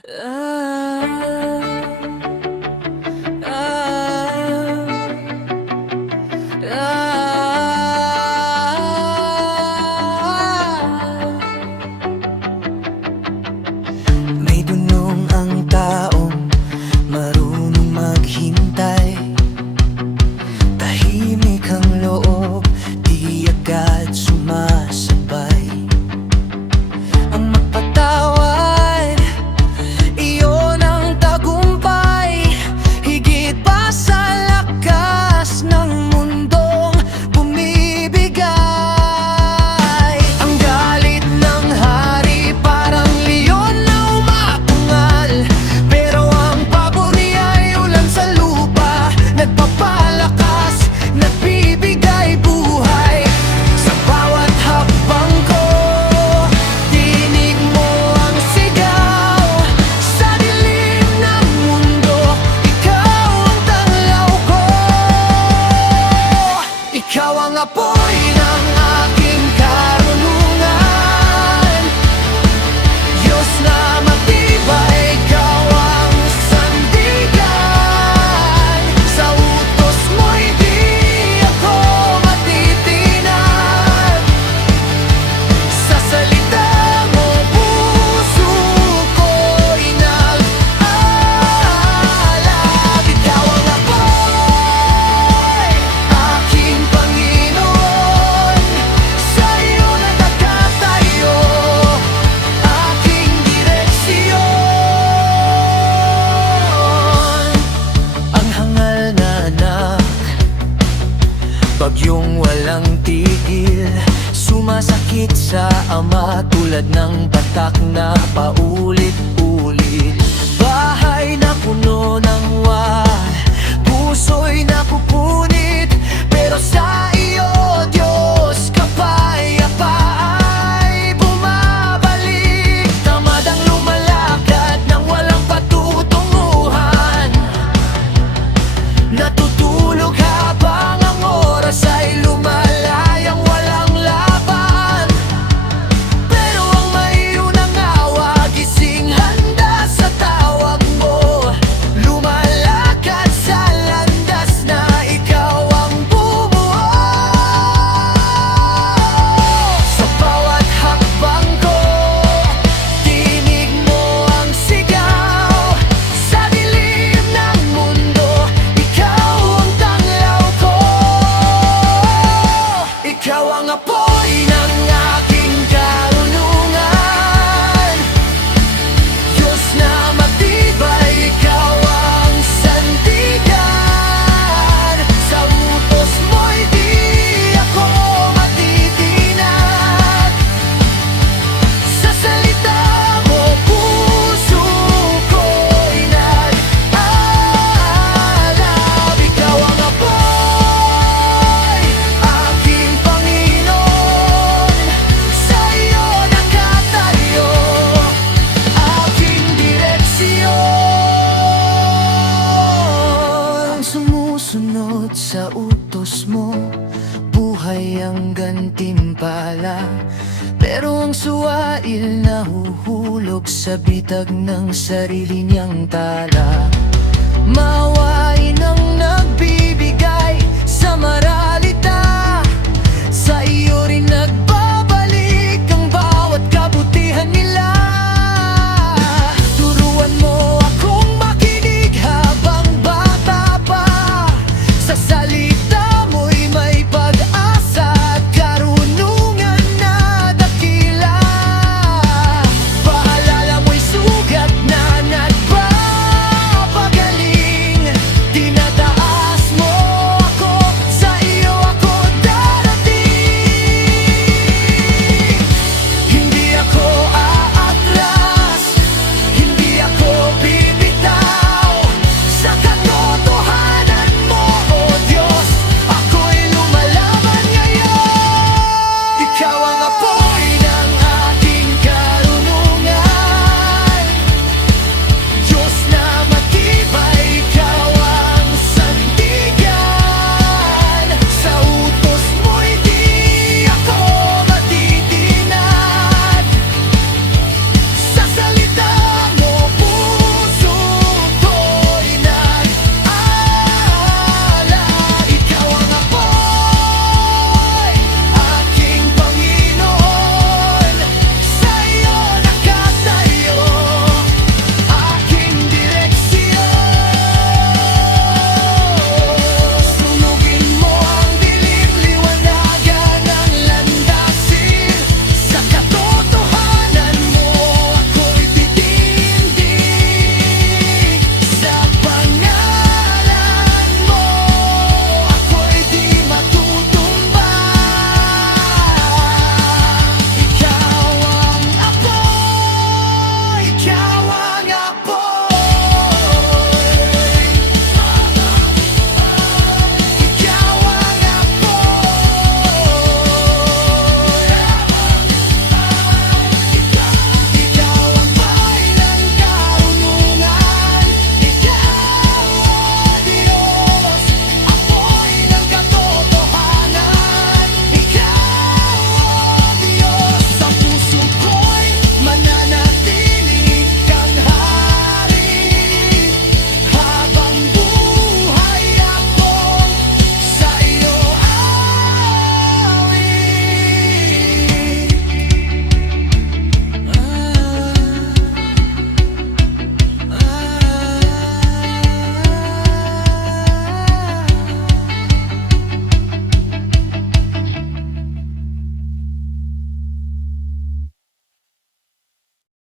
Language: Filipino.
May dunong ang taong marunong maghintay. Tahimik ang loob, di agad sumasabay. Ang magpatawad, iyon ang tagumpay. Higit pa sa lakas ng mundong bumibigay. Ang galit ng hari parang leon na umatungal, pero ang pabor niya'y ulan sa lupa. Nagpapalakas, nagbibigay buhay. Sa bawat hakbang ko, dinig mo ang sigaw. Sa dilim ng mundo, ikaw ang tanglaw ko. Ikaw ang apoy ng aking karunungan, Diyos na matibay, ikaw ang sandigan. Sa utos mo'y di ako matitinag. Sa salita mo, puso ko'y nag-aalab. Ikaw ang apoy, aking Panginoon. Sa iyo nakakatayo, aking direksyon. Ang hangal na anak, bagyong walang tigil, sumasakit sa ama tulad ng patak na paulit-ulit. Bahay na puno ng wal, puso'y napupunit, pero sa iyo, Diyos, kapayapaan ay bumabalik. Tamad ang lumalakad nang walang patutunguhan, natutulog habang ang oras ay lumalayang walang laban. Pero ang may unang awa, gising handa sa tawag mo. Lumalakad sa landas na ikaw ang bumuo. Sa bawat hakbang ko, dinig mo ang sigaw. Sa dilim ng mundo, ikaw ang tanglaw ko. Ikaw ang apoy ng aking karunungan, Diyos na matibay, ikaw ang sandigan. Sa utos mo'y di ako matitinag. Sa salita mo, puso ko'y nag-aalab. Ikaw ang apoy, aking Panginoon. Sa iyo nakatayo, aking direksyon. Ang sumusunod sa utos mo, buhay ang gantimpala. Pero ang suwail nahuhulog sa bitag ng sarili niyang tala. Mawain ang